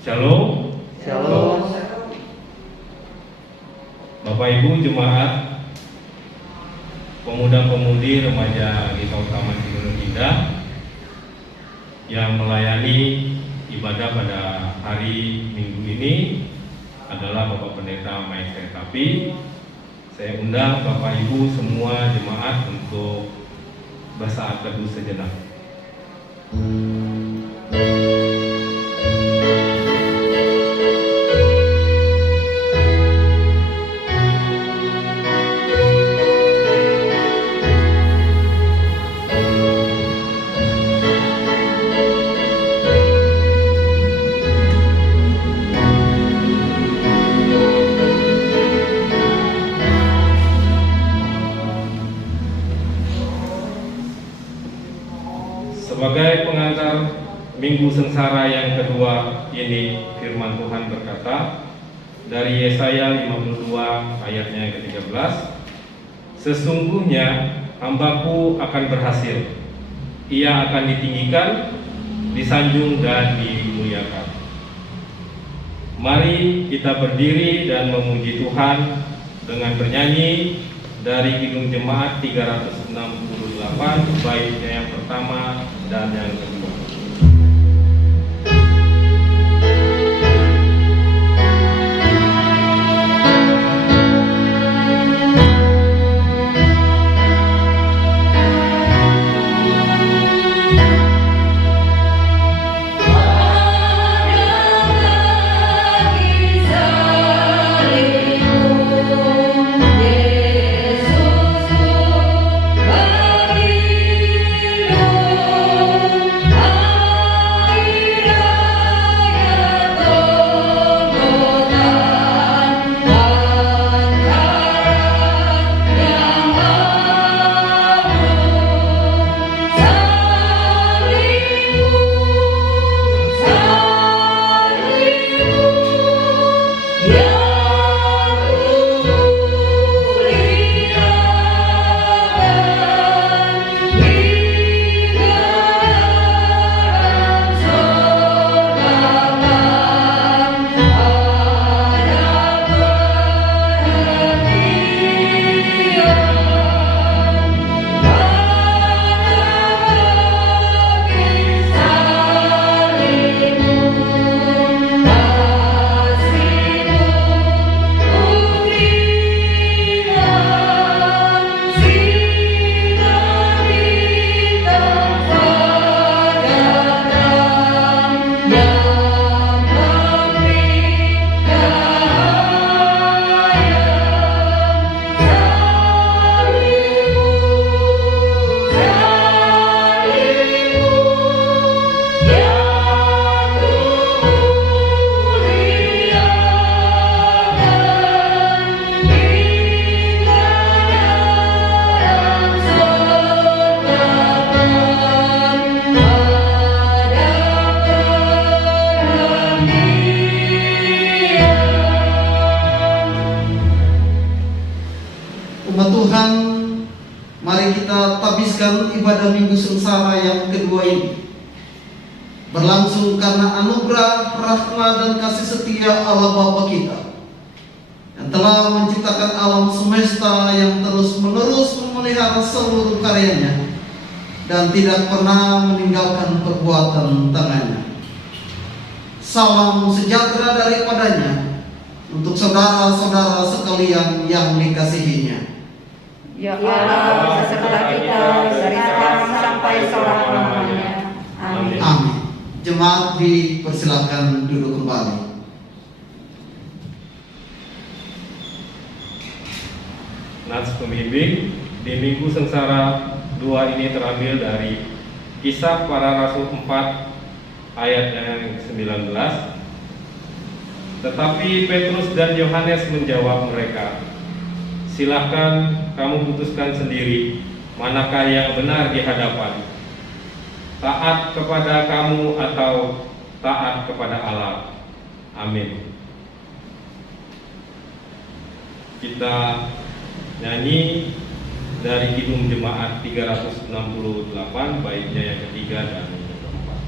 Shalom. Shalom. Bapak Ibu Jemaat, pemuda-pemudi remaja Desa Utama Gunung Indah yang melayani ibadah pada hari Minggu ini adalah Bapak Pendeta Mike Setapi. Saya undang Bapak Ibu semua jemaat untuk bersaat teduh sejenak. Sebagai pengantar Minggu Sengsara yang kedua ini, firman Tuhan berkata dari Yesaya 52 ayatnya yang ke-13, sesungguhnya hambaku akan berhasil, ia akan ditinggikan, disanjung dan dimuliakan. Mari kita berdiri dan memuji Tuhan dengan bernyanyi dari Kidung Jemaat 368 baitnya yang pertama dan yang kedua. Tuhan, mari kita habiskan ibadah Minggu Sengsara yang kedua ini, berlangsung karena anugerah, rahmat dan kasih setia Allah Bapa kita yang telah menciptakan alam semesta, yang terus menerus memelihara seluruh karyanya dan tidak pernah meninggalkan perbuatan tangannya. Salam sejahtera daripadanya untuk saudara-saudara sekalian yang dikasihinya. Ya Allah, beserta kita dari sekarang sampai selama-lamanya. Amin. Amin. Jemaat dipersilakan duduk kembali. Nats pembimbing di Minggu Sengsara 2 ini terambil dari Kisah Para Rasul 4 ayat yang 19. Tetapi Petrus dan Yohanes menjawab mereka, "Silahkan kamu putuskan sendiri manakah yang benar di hadapan, taat kepada kamu atau taat kepada Allah." Amin. Kita nyanyi dari Kidung Jemaat 368, baiknya yang ketiga dan yang keempat.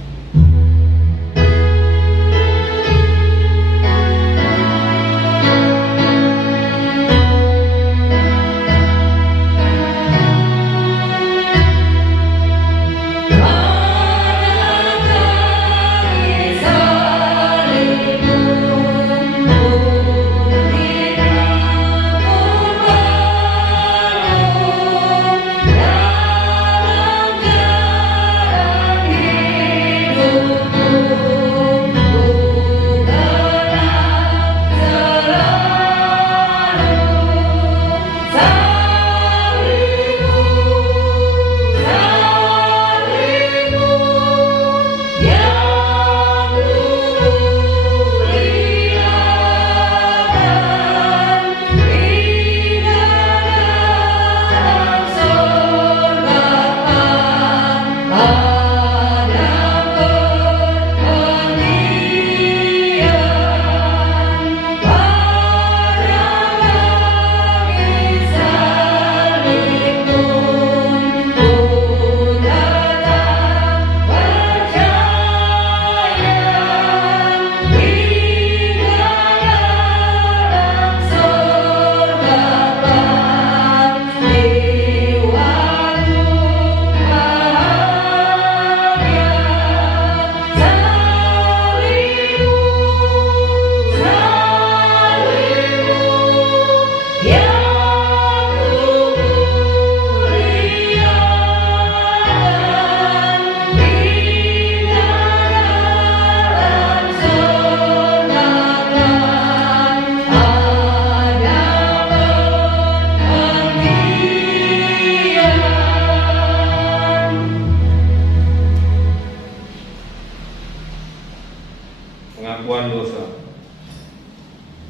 Pengakuan dosa.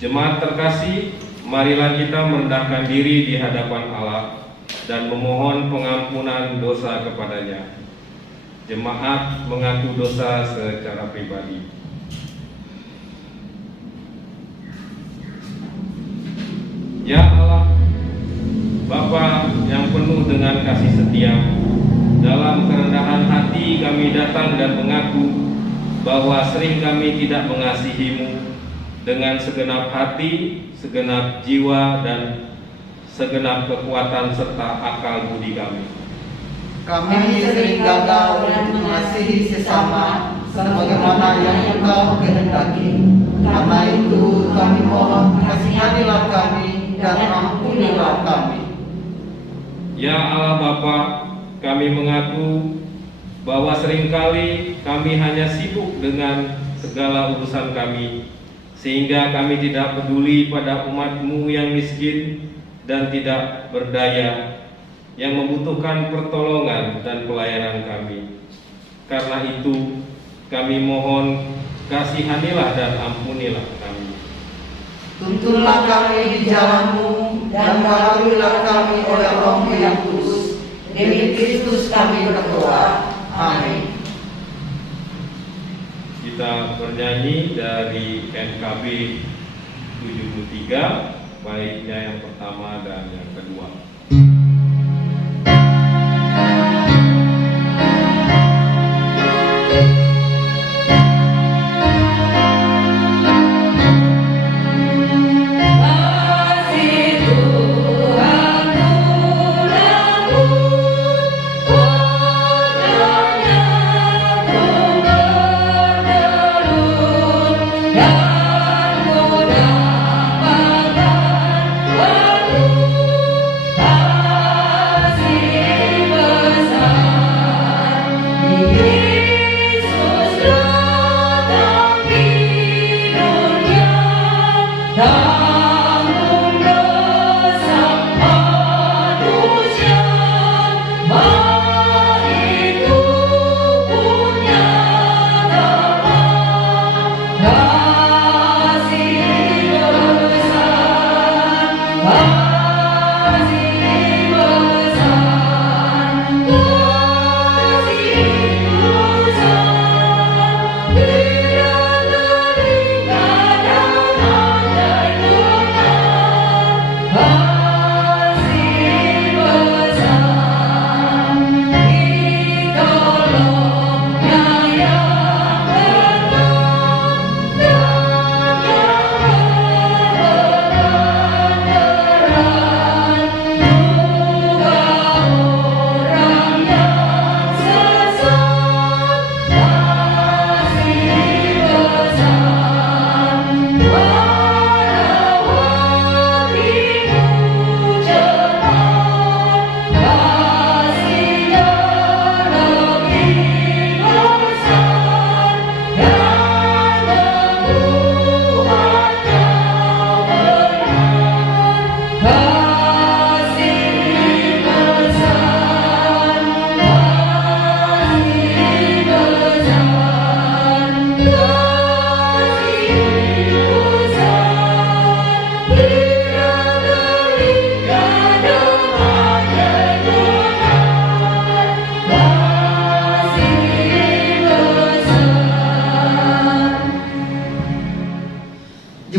Jemaat terkasih, marilah kita merendahkan diri di hadapan Allah dan memohon pengampunan dosa kepadanya. Jemaat mengaku dosa secara pribadi. Ya Allah, Bapa yang penuh dengan kasih setia, dalam kerendahan hati kami datang dan mengaku bahwa sering kami tidak mengasihi-Mu dengan segenap hati, segenap jiwa, dan segenap kekuatan serta akal budi kami. Kami sering gagal untuk mengasihi sesama sebagaimana yang Engkau kehendaki. Karena itu kami mohon kasihanilah kami dan ampunilah kami. Ya Allah Bapa, kami mengaku bahwa seringkali kami hanya sibuk dengan segala urusan kami, sehingga kami tidak peduli pada umat-Mu yang miskin dan tidak berdaya, yang membutuhkan pertolongan dan pelayanan kami. Karena itu, kami mohon kasihanilah dan ampunilah kami. Tuntunlah kami di jalan-Mu dan baharuilah kami oleh Roh-Mu yang kudus. Demi Kristus kami berdoa. Amin. Kita bernyanyi dari NKB 73, baiknya yang pertama dan yang kedua. Kasih Tuhan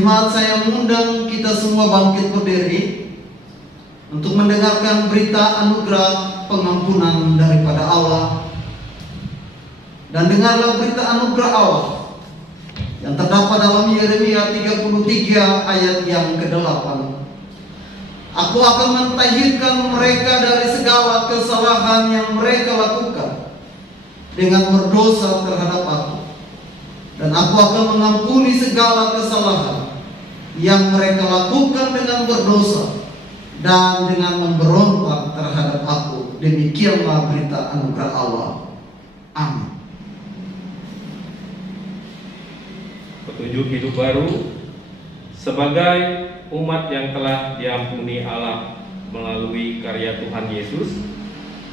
jemaat saya mengundang kita semua bangkit berdiri untuk mendengarkan berita anugerah pengampunan daripada Allah. Dan dengarlah berita anugerah Allah yang terdapat dalam Yeremia 33 ayat yang ke-8. Aku akan mentahirkan mereka dari segala kesalahan yang mereka lakukan dengan berdosa terhadap aku. Dan aku akan mengampuni segala kesalahan yang mereka lakukan dengan berdosa dan dengan memberontak terhadap aku. Demikianlah berita anugerah Allah. Amin. Petunjuk hidup baru. Sebagai umat yang telah diampuni Allah melalui karya Tuhan Yesus,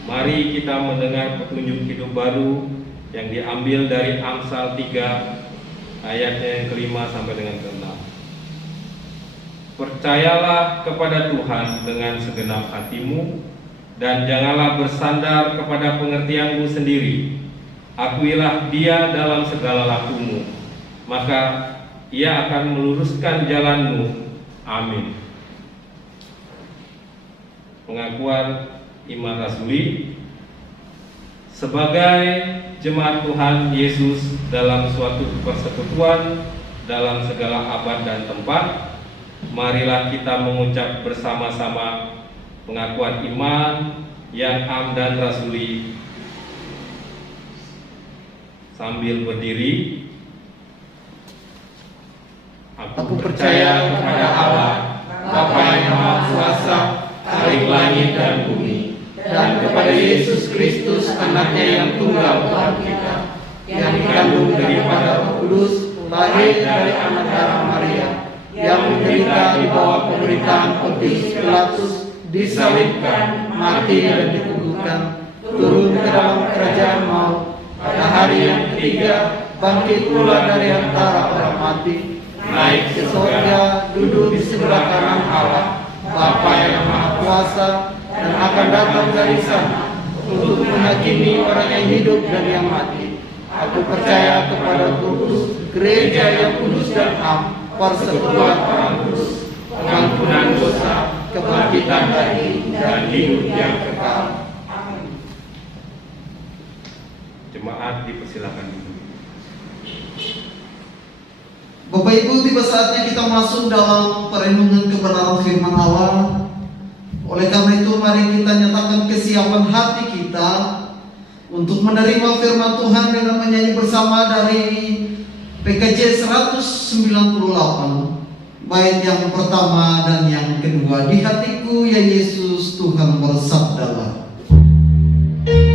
mari kita mendengar petunjuk hidup baru yang diambil dari Amsal 3 ayatnya yang ke-5 sampai dengan ke-6. Percayalah kepada Tuhan dengan segenap hatimu, dan janganlah bersandar kepada pengertianmu sendiri. Akuilah Dia dalam segala lakumu, maka Ia akan meluruskan jalanmu. Amin. Pengakuan iman rasuli. Sebagai jemaat Tuhan Yesus dalam suatu persekutuan dalam segala abad dan tempat, marilah kita mengucap bersama-sama pengakuan iman yang am dan rasuli sambil berdiri. Aku percaya kepada Allah, Bapa yang Maha Kuasa, Khalik langit dan bumi, dan kepada Yesus Kristus, Anaknya yang tunggal Tuhan kita, yang dikandung daripada Roh Kudus, lahir dari anak darah Maria, yang menderita di bawah pemerintahan Pontius Pilatus, disalibkan, mati dan dikuburkan, turun ke dalam kerajaan maut, pada hari yang ketiga bangkit pula dari antara orang mati, naik ke surga, duduk di sebelah kanan Allah, Bapa yang Maha Kuasa, dan akan datang dari sana untuk menghakimi orang yang hidup dan yang mati. Aku percaya kepada Kudus, gereja yang kudus dan am, persekutuan orang kudus, pengampunan dosa, kebangkitan daging, dan hidup yang kekal. Jemaat dipersilakan duduk. Bapak Ibu, tiba saatnya kita masuk dalam perenungan kebenaran firman Allah. Oleh karena itu, mari kita nyatakan kesiapan hati kita untuk menerima firman Tuhan dengan menyanyi bersama dari PKJ 198, bait yang pertama dan yang kedua. Di hatiku ya Yesus Tuhan bersabdalah. Agar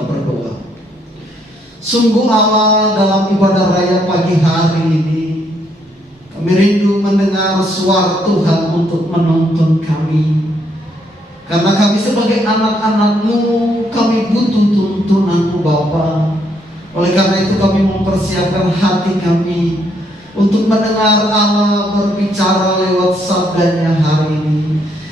kita berdoa. Sungguh Allah, dalam ibadah raya pagi hari ini kami rindu mendengar suara Tuhan untuk menuntun kami. Karena kami sebagai anak-anak-Mu, kami butuh tuntunan-Mu Bapa. Oleh karena itu kami mempersiapkan hati kami untuk mendengar Allah berbicara lewat sabdanya hari ini.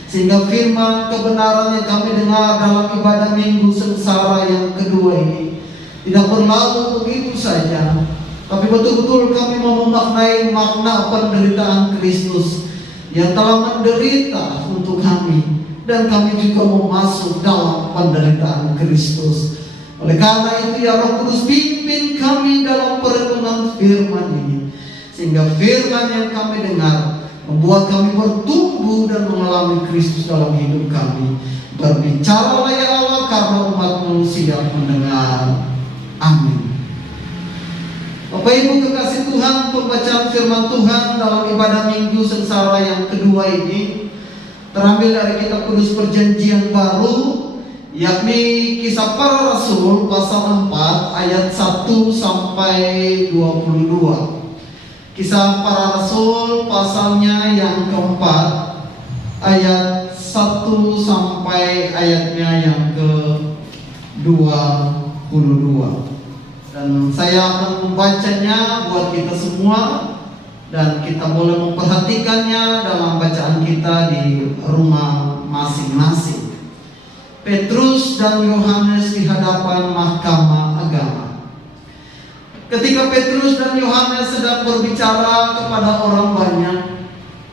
Sehingga firman kebenaran yang kami dengar dalam ibadah Minggu Sengsara yang kedua ini tidak berlalu begitu saja, tapi betul-betul kami mau memaknai makna penderitaan Kristus yang telah menderita untuk kami, dan kami juga mau masuk dalam penderitaan Kristus. Oleh karena itu ya Roh Kudus, pimpin kami dalam perenungan firman ini, sehingga firman yang kami dengar membuat kami bertumbuh dan mengalami Kristus dalam hidup kami. Berbicaralah ya Allah, karena umat-Mu siap mendengar. Amin. Bapak Ibu kekasih Tuhan, pembacaan firman Tuhan dalam ibadah Minggu Sengsara yang kedua ini terambil dari kitab Kudus Perjanjian Baru, yakni Kisah Para Rasul pasal 4 ayat 1 sampai 22. Kisah Para Rasul pasalnya yang keempat ayat 1 sampai ayatnya yang ke-22. Dan saya akan membacanya buat kita semua, dan kita boleh memperhatikannya dalam bacaan kita di rumah masing-masing. Petrus dan Yohanes di hadapan Mahkamah Agama. Ketika Petrus dan Yohanes sedang berbicara kepada orang banyak,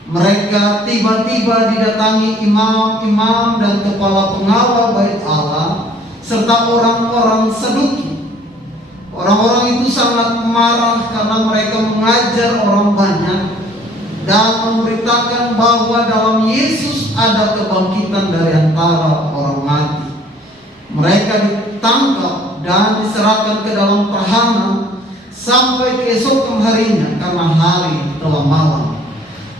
mereka tiba-tiba didatangi imam-imam dan kepala pengawal bait Allah serta orang-orang Saduki. Orang-orang itu sangat marah karena mereka mengajar orang banyak dan memberitakan bahwa dalam Yesus ada kebangkitan dari antara orang mati. Mereka ditangkap dan diserahkan ke dalam tahanan sampai keesokan harinya karena hari telah malam.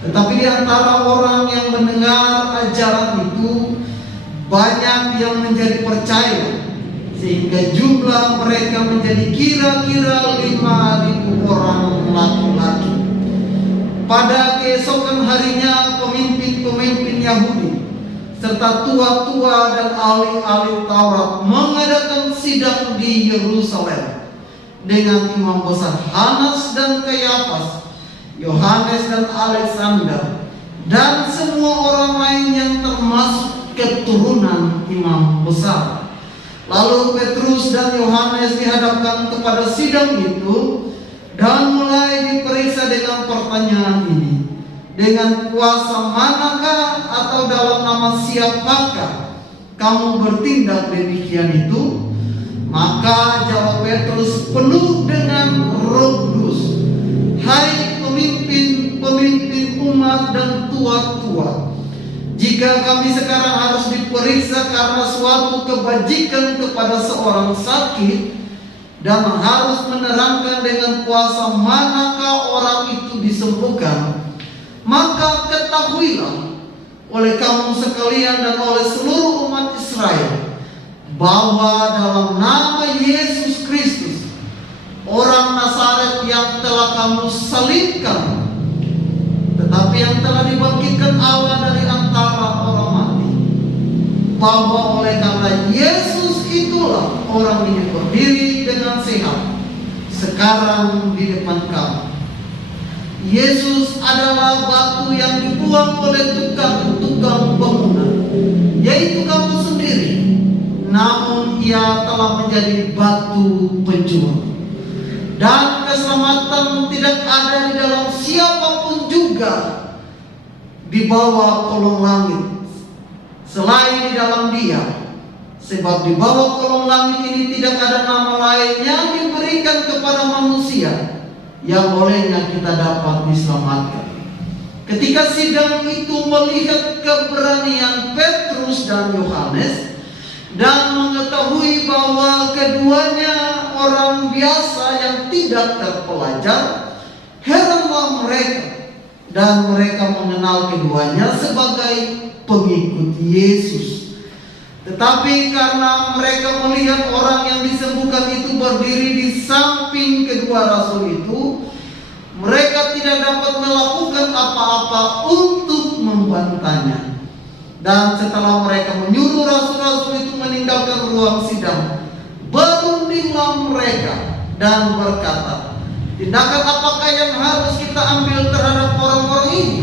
Tetapi di antara orang yang mendengar ajaran itu, banyak yang menjadi percaya, sehingga jumlah mereka menjadi kira-kira 5.000 orang laki-laki. Pada keesokan harinya pemimpin-pemimpin Yahudi serta tua-tua dan ahli-ahli Taurat mengadakan sidang di Yerusalem dengan imam besar Hanas dan Kayafas, Yohanes dan Alexander, dan semua orang lain yang termasuk keturunan imam besar. Lalu Petrus dan Yohanes dihadapkan kepada sidang itu dan mulai diperiksa dengan pertanyaan ini. Dengan kuasa manakah atau dalam nama siapakah kamu bertindak demikian itu? Maka jawab Petrus penuh dengan Roh Kudus, hai pemimpin umat dan tua-tua, jika kami sekarang harus diperiksa karena suatu kebajikan kepada seorang sakit dan harus menerangkan dengan kuasa manakah orang itu disembuhkan, maka ketahuilah oleh kamu sekalian dan oleh seluruh umat Israel bahwa dalam nama Yesus Kristus, orang Nazaret yang telah kamu salibkan, tetapi yang telah dibangkitkan Allah dari antara orang mati, bahwa oleh karena Yesus itulah orang ini berdiri dengan sehat sekarang di depan kamu. Yesus adalah batu yang dibuang oleh tukang bangunan, yaitu kamu sendiri, namun ia telah menjadi batu penjual. Dan keselamatan tidak ada di dalam siapapun juga di bawah kolong langit selain di dalam Dia, sebab di bawah kolong langit ini tidak ada nama lain yang diberikan kepada manusia yang olehnya kita dapat diselamatkan. Ketika sidang itu melihat keberanian Petrus dan Yohanes dan mengetahui bahwa keduanya orang biasa yang tidak terpelajar, heranlah mereka, dan mereka mengenal keduanya sebagai pengikut Yesus. Tetapi karena mereka melihat orang yang disembuhkan itu berdiri di samping kedua rasul itu, mereka tidak dapat melakukan apa-apa untuk membantahnya. Dan setelah mereka menyuruh rasul-rasul itu meninggalkan ruang sidang, berundinglah mereka dan berkata, tindakan apakah yang harus kita ambil terhadap orang-orang ini?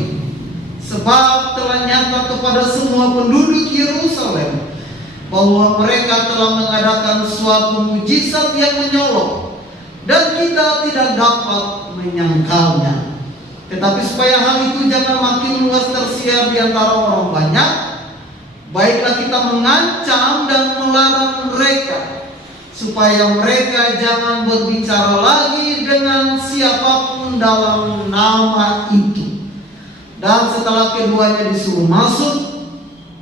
Sebab telah nyata kepada semua penduduk Yerusalem bahwa mereka telah mengadakan suatu mujizat yang menyolok, dan kita tidak dapat menyangkalnya. Tetapi supaya hal itu jangan makin luas tersiar di antara orang banyak, baiklah kita mengancam dan melarang mereka, supaya mereka jangan berbicara lagi dengan siapapun dalam nama itu. Dan setelah keduanya disuruh masuk,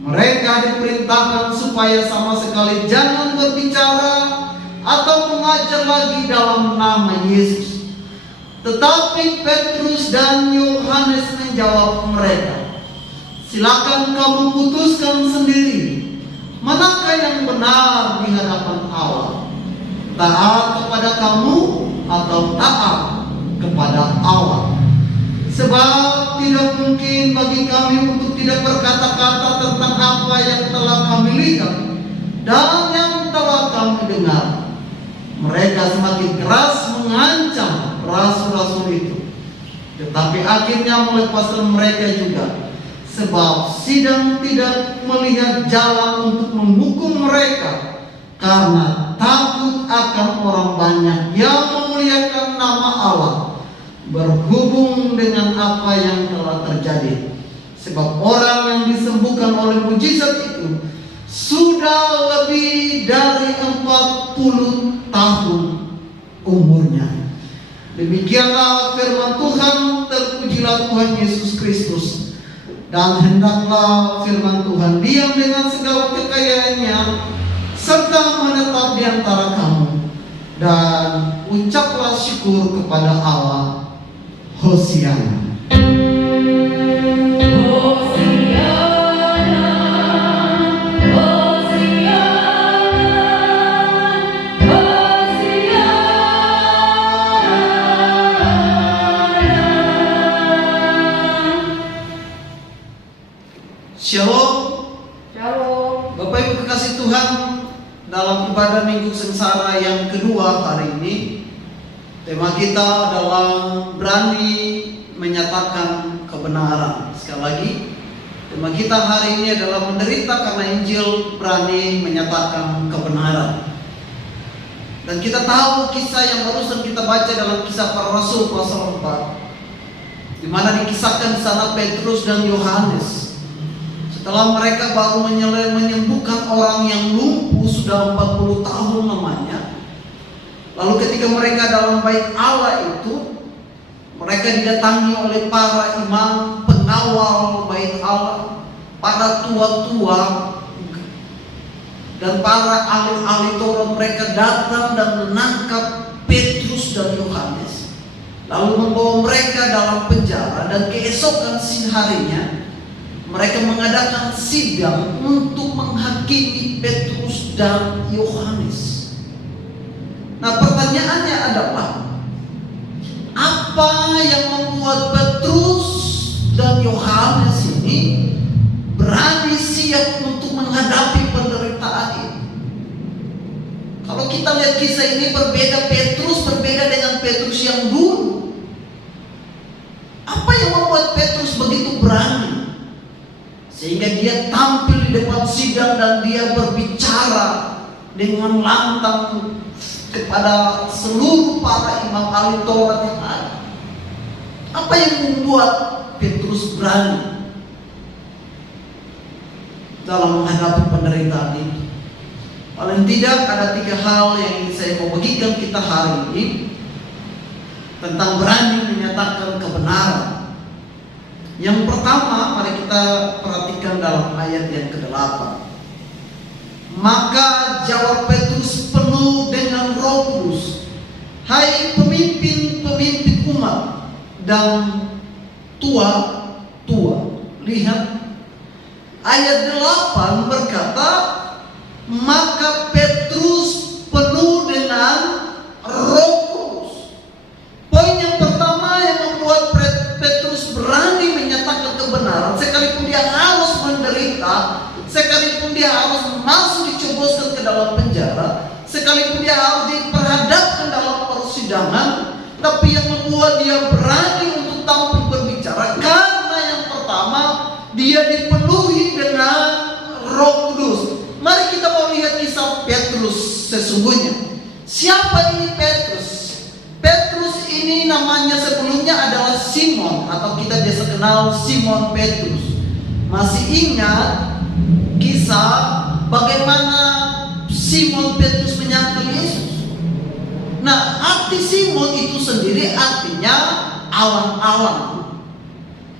mereka diperintahkan supaya sama sekali jangan berbicara atau mengajar lagi dalam nama Yesus. Tetapi Petrus dan Yohanes menjawab mereka, silakan kamu putuskan sendiri manakah yang benar di hadapan Allah, taat kepada kamu atau taat kepada Allah. Sebab tidak mungkin bagi kami untuk tidak berkata-kata tentang apa yang telah kami lihat dan yang telah kami dengar. Mereka semakin keras mengancam rasul-rasul itu, tetapi akhirnya melepaskan mereka juga. Sebab sidang tidak melihat jalan untuk menghukum mereka, karena takut akan orang banyak yang memuliakan nama Allah berhubung dengan apa yang telah terjadi. Sebab orang yang disembuhkan oleh mujizat itu sudah lebih dari 40 tahun umurnya. Demikianlah firman Tuhan. Terpujilah Tuhan Yesus Kristus. Dan hendaklah firman Tuhan diam dengan segala kekayaannya, serta menetap di antara kamu, dan ucaplah syukur kepada Allah. Hosiana. Shalom. Shalom. Bapak Ibu kekasih Tuhan, dalam ibadah Minggu Sengsara yang kedua hari ini, tema kita adalah berani menyatakan kebenaran. Sekali lagi, tema kita hari ini adalah menderita karena Injil, berani menyatakan kebenaran. Dan kita tahu kisah yang barusan kita baca dalam Kisah Para Rasul pasal 4, di mana dikisahkan di sana Petrus dan Yohanes. Setelah mereka baru menyembuhkan orang yang lumpuh sudah 40 tahun lamanya, lalu ketika mereka dalam bait Allah itu, mereka didatangi oleh para imam pengawal bait Allah, para tua-tua dan para ahli-ahli Taurat. Mereka datang dan menangkap Petrus dan Yohanes, lalu membawa mereka dalam penjara. Dan keesokan harinya mereka mengadakan sidang untuk menghakimi Petrus dan Yohanes. Nah, pertanyaannya adalah, apa yang membuat Petrus dan Yohanes ini berani siap untuk menghadapi penderitaan ini? Kalau kita lihat kisah ini berbeda, Petrus berbeda dengan Petrus yang dulu. Apa yang membuat Petrus begitu berani sehingga dia tampil di depan sidang dan dia berbicara dengan lantang kepada seluruh para imam ahli Taurat yang ada? Apa yang membuat Petrus berani dalam menghadapi penderitaan ini? Paling tidak ada 3 hal yang ingin saya mau bagikan kita hari ini tentang berani menyatakan kebenaran. Yang pertama, mari kita perhatikan dalam ayat yang ke-8. Maka jawab Petrus penuh dengan Roh Kudus, hai pemimpin-pemimpin umat dan tua-tua. Lihat, ayat 8 berkata, maka Petrus penuh dengan Roh Kudus. Poin yang pertama yang membuat Petrus berani menyatakan kebenaran, sekalipun dia harus menderita, sekalipun dia harus masuk dicoboskan ke dalam penjara, sekalipun dia harus diperhadapkan dalam persidangan, tapi yang membuat dia berani untuk tampil berbicara karena yang pertama, dia dipenuhi dengan Roh Kudus. Mari kita mau lihat kisah Petrus sesungguhnya. Siapa ini Petrus? Petrus ini namanya sebelumnya adalah Simon, atau kita biasa kenal Simon Petrus. Masih ingat kisah bagaimana Simon Petrus menyangkal Yesus? Nah, arti Simon itu sendiri artinya alang-alang.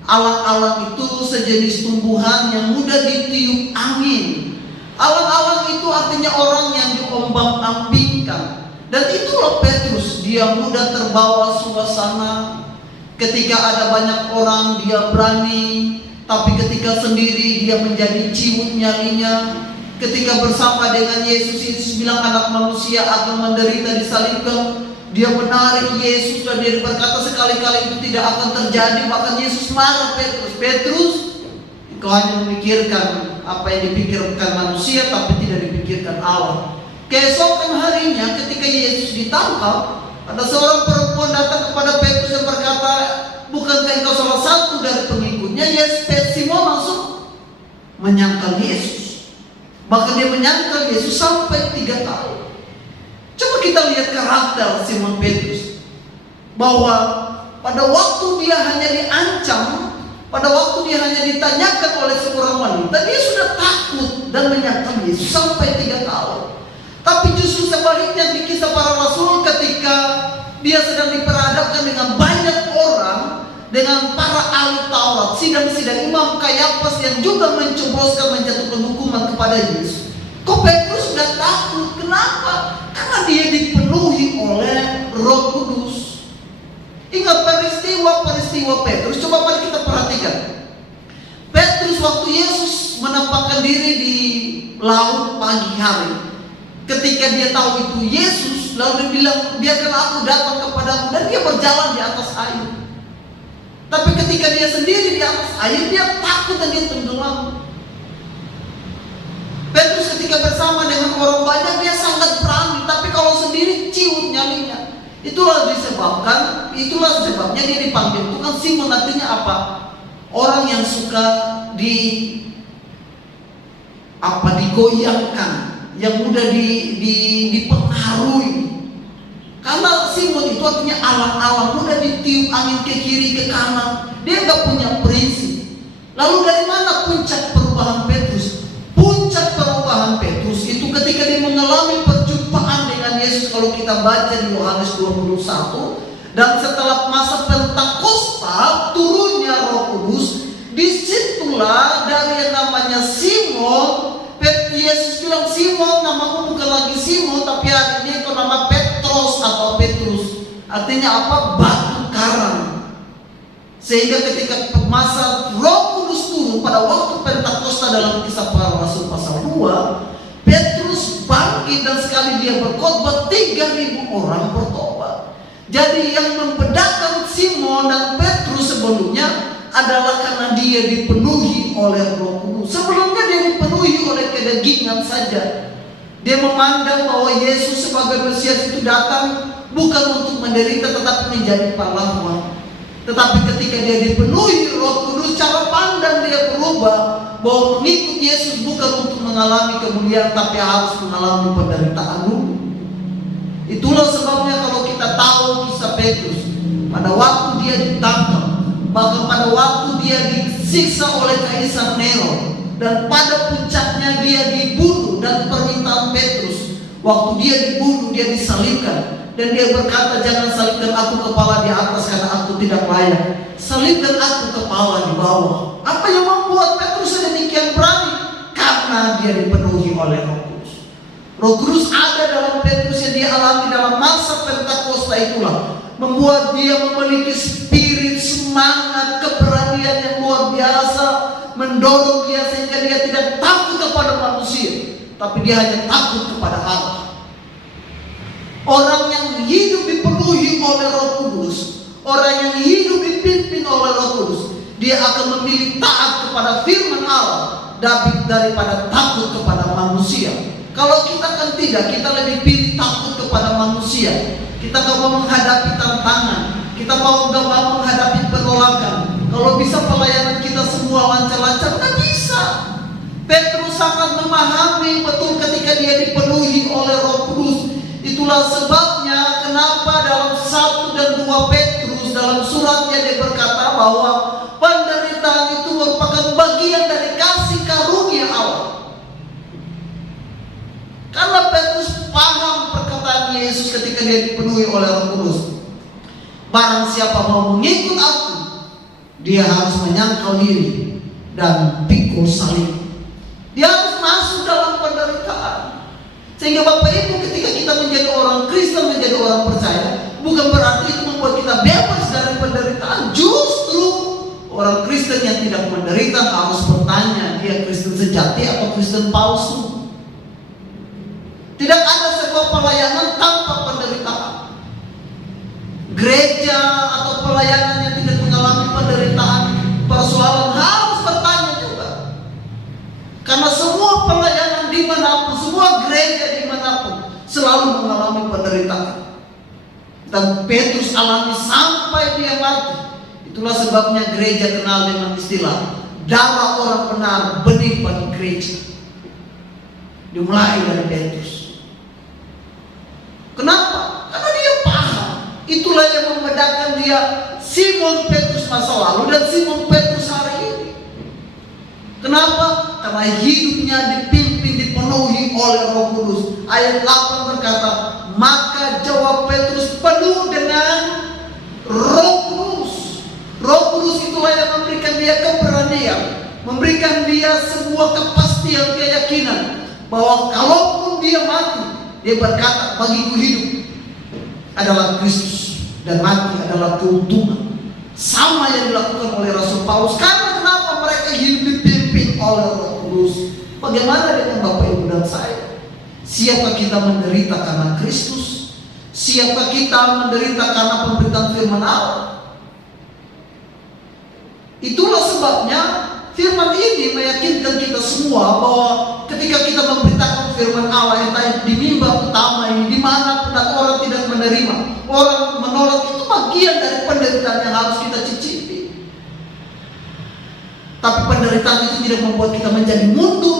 Alang-alang itu sejenis tumbuhan yang mudah ditiup angin. Alang-alang itu artinya orang yang diombang-ambingkan. Dan itulah Petrus, dia mudah terbawa suasana. Ketika ada banyak orang dia berani, tapi ketika sendiri dia menjadi ciut nyalinya. Ketika bersama dengan Yesus bilang anak manusia akan menderita disalibkan, dia menarik Yesus dan dia berkata sekali-kali itu tidak akan terjadi. Bahkan Yesus marah Petrus, kau hanya memikirkan apa yang dipikirkan manusia tapi tidak dipikirkan Allah. Keesokan harinya ketika Yesus ditangkap, ada seorang perempuan datang kepada Petrus dan berkata, bukankah engkau salah satu dari pengikutnya? Simon langsung menyangkal Yesus. Bahkan dia menyangkal Yesus sampai 3 kali. Coba kita lihat karakter Simon Petrus, bahwa pada waktu dia hanya diancam, pada waktu dia hanya ditanyakan oleh seorang wanita, dia sudah takut dan menyangkal Yesus sampai 3 kali. Tapi justru sebaliknya di kisah para rasul, ketika dia sedang diperhadapkan dengan banyak orang, dengan para ahli Taurat, sidang-sidang Imam Kayafas yang juga mencobloskan menjatuhkan hukuman kepada Yesus, kok Petrus sudah takut? Kenapa? Karena dia dipenuhi oleh Roh Kudus. Ingat peristiwa Petrus, coba mari kita perhatikan. Petrus waktu Yesus menampakkan diri di laut pagi hari, ketika dia tahu itu Yesus, lalu dia bilang, biarkan aku datang kepadamu, dan dia berjalan di atas air. Tapi ketika dia sendiri di atas air, dia takut dan dia tenggelam. Petrus ketika bersama dengan orang banyak, dia sangat berani, tapi kalau sendiri ciut nyalinya. Itulah sebabnya dia dipanggil Tuhan Simon. Artinya apa? Orang yang suka digoyangkan, yang mudah dipengaruhi. Karena Simon itu artinya alang-alang, mudah ditiup angin ke kiri ke kanan. Dia gak punya prinsip. Lalu dari mana puncak perubahan Petrus? Puncak perubahan Petrus itu ketika dia mengalami perjumpaan dengan Yesus. Kalau kita baca di Yohanes 21, dan setelah masa Pentakosta turunnya Roh Kudus, disitulah dari yang namanya Simon, Yesus bilang, Simon, namamu bukan lagi Simon, tapi hari ini itu nama Petros atau Petrus. Artinya apa? Batu karang. Sehingga ketika masa Roh Kudus turun pada waktu Pentakosta dalam kisah para rasul pasal 2, Petrus bangkit dan sekali dia berkhotbah 3.000 orang bertobat. Jadi yang membedakan Simon dan Petrus sebelumnya adalah karena dia dipenuhi oleh Roh Kudus. Sebelumnya dia dipenuhi oleh kedagingan saja. Dia memandang bahwa Yesus sebagai Mesias itu datang bukan untuk menderita tetapi menjadi pahlawan. Tetapi ketika dia dipenuhi Roh Kudus, cara pandang dia berubah, bahwa mengikut Yesus bukan untuk mengalami kemuliaan tapi harus mengalami penderitaan dulu. Itulah sebabnya kalau kita tahu kisah Petrus, pada waktu dia ditangkap, bahkan pada waktu dia disiksa oleh Kaisar Nero, dan pada puncaknya dia dibunuh, dan permintaan Petrus, waktu dia dibunuh, dia disalibkan. Dan dia berkata, jangan salibkan aku kepala di atas karena aku tidak layak. Salibkan aku kepala di bawah. Apa yang membuat Petrus sedemikian berani? Karena dia dipenuhi oleh Roh Kudus. Roh Kudus ada dalam Petrus yang dia alami dalam masa Pentakosta itulah, membuat dia memiliki spirit, semangat, keberanian yang luar biasa, mendorong dia sehingga dia tidak takut kepada manusia, tapi tapi dia hanya takut kepada Allah. Orang yang hidup dipenuhi oleh Roh Kudus, orang yang hidup dipimpin oleh Roh Kudus, dia akan memilih taat kepada firman Allah daripada takut kepada manusia. Kalau kita kan tidak, kita lebih pilih takut kepada manusia. Kita gak mau menghadapi tantangan, kita gak mau menghadapi penolakan. Kalau bisa pelayanan kita semua lancar-lancar, nggak bisa. Petrus sangat memahami betul ketika dia dipenuhi oleh Roh Kudus. Itulah sebabnya kenapa dalam 1 dan 2 Petrus dalam suratnya dia berkata bahwa penderitaan itu merupakan bagian dari kasih karunia Allah. Karena Petrus paham perkataan Yesus ketika dia dipenuhi oleh Roh Kudus. Barang siapa mau mengikut aku, dia harus menyangkal diri dan pikul salib. Dia harus masuk dalam penderitaan. Sehingga Bapak Ibu, ketika kita menjadi orang Kristen, menjadi orang percaya, bukan berarti itu membuat kita bebas dari penderitaan. Justru orang Kristen yang tidak menderita harus bertanya, dia Kristen sejati atau Kristen palsu. Tidak ada sebuah pelayanan tanpa penderitaan. Gereja atau pelayanan yang tidak mengalami penderitaan, persoalan harus bertanya juga. Karena semua pelayanan dimanapun, semua gereja dimanapun selalu mengalami penderitaan. Dan Petrus alami sampai dia mati. Itulah sebabnya gereja kenal dengan istilah darah orang benar benih bagi gereja. Dimulai dari Petrus. Kenapa? Karena dia paham. Itulah yang membedakan dia Simon Petrus masa lalu dan Simon Petrus hari ini. Kenapa? Karena hidupnya dipimpin, dipenuhi oleh Roh Kudus. Ayat 8 berkata, maka jawab Petrus penuh dengan Roh Kudus. Roh Kudus itulah yang memberikan dia keberanian, memberikan dia sebuah kepastian, keyakinan bahwa kalaupun dia mati, dia berkata, bagiku hidup adalah Kristus dan mati adalah keuntungan. Sama yang dilakukan oleh Rasul Paulus. Karena kenapa mereka hidup dipimpin oleh Roh Kudus? Bagaimana dengan Bapak Ibu dan saya? Siapkah kita menderita karena Kristus? Siapkah kita menderita karena pemberitaan firman Allah? Itulah sebabnya firman ini meyakinkan kita semua bahwa ketika kita memberitakan firman Allah yang tadi di mimbar utama ini, di mana orang tidak menerima, orang menolak, itu bagian dari penderitaan yang harus kita cicipi. Tapi penderitaan itu tidak membuat kita menjadi mundur.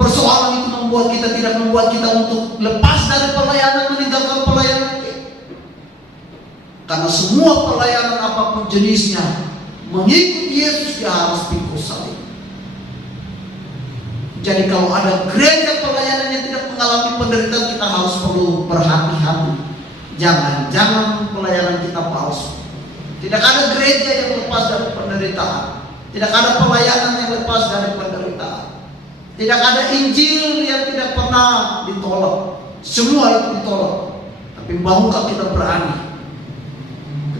Persoalan itu tidak membuat kita untuk lepas dari pelayanan, meninggalkan pelayanan kita. Karena semua pelayanan apapun jenisnya, mengikuti Yesus dia harus pikul salib. Jadi kalau ada gereja pelayanan yang tidak mengalami penderitaan, kita harus perlu berhati-hati. Jangan pelayanan kita palsu. Tidak ada gereja yang lepas dari penderitaan. Tidak ada pelayanan yang lepas dari penderitaan. Tidak ada Injil yang tidak pernah ditolak. Semua itu ditolak. Tapi maukah kita berani?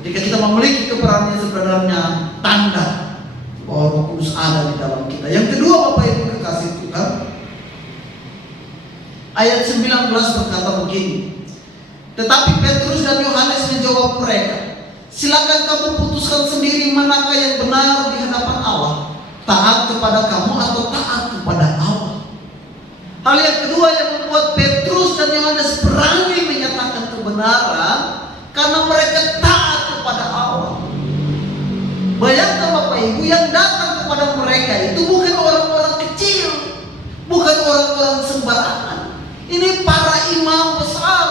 Ketika kita memiliki keberanian sebenarnya tanda bahwa Roh Kudus ada di dalam kita. Yang kedua, Bapak Ibu kekasih Tuhan, ayat 19 berkata begini. Tetapi Petrus dan Yohanes menjawab mereka, silakan kamu putuskan sendiri manakah yang benar di hadapan Allah, taat kepada kamu atau taat kepada Allah. Hal yang kedua yang membuat Petrus dan Yohanes berani menyatakan kebenaran, karena mereka taat kepada Allah. Bayangkan Bapak Ibu, yang datang kepada mereka itu bukan orang-orang kecil, bukan orang-orang sembarangan. Ini para imam besar.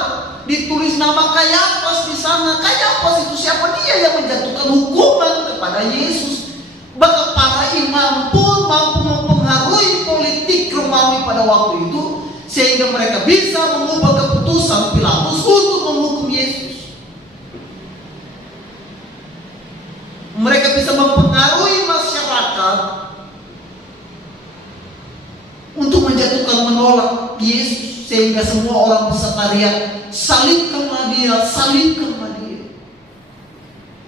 Ditulis nama Kayafas di sana. Kayafas itu siapa? Dia yang menjatuhkan hukuman kepada Yesus. Bahkan para imam pun mampu mempengaruhi politik Romawi pada waktu itu, sehingga mereka bisa mengubah keputusan Pilatus untuk menghukum Yesus. Mereka bisa mempengaruhi masyarakat untuk menjatuhkan, menolak Yesus, sehingga semua orang bisa teriak, salibkanlah dia, salibkanlah dia.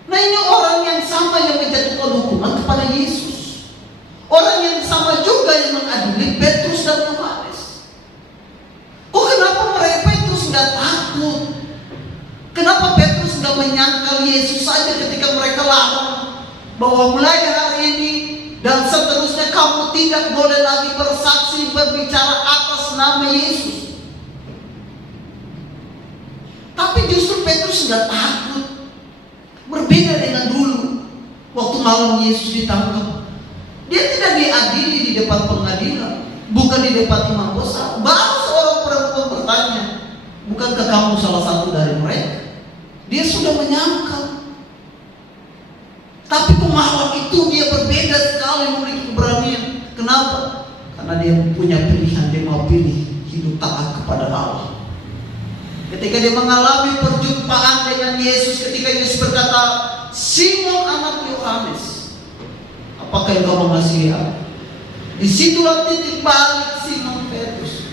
Nah, ini orang yang sama yang menjatuhkan hukuman kepada Yesus. Orang yang sama juga yang mengadili Petrus Yesus saja ketika mereka larang bahwa mulai hari ini dan seterusnya kamu tidak boleh lagi bersaksi berbicara atas nama Yesus. Tapi justru Petrus nggak takut. Berbeda dengan dulu waktu malam Yesus ditangkap. Dia tidak diadili di depan pengadilan, bukan di depan imam besar. Baru seorang perempuan bertanya, bukankah kamu salah satu dari mereka? Dia sudah menyangkal. Tapi pemahaman itu dia berbeda sekali, memiliki keberanian. Kenapa? Karena dia punya pilihan, dia mau pilih hidup taat kepada Allah. Ketika dia mengalami perjumpaan dengan Yesus, ketika Yesus berkata, Simon anak Yohanes, apakah yang kau mengasihi aku? Disitulah titik balik Simon Petrus.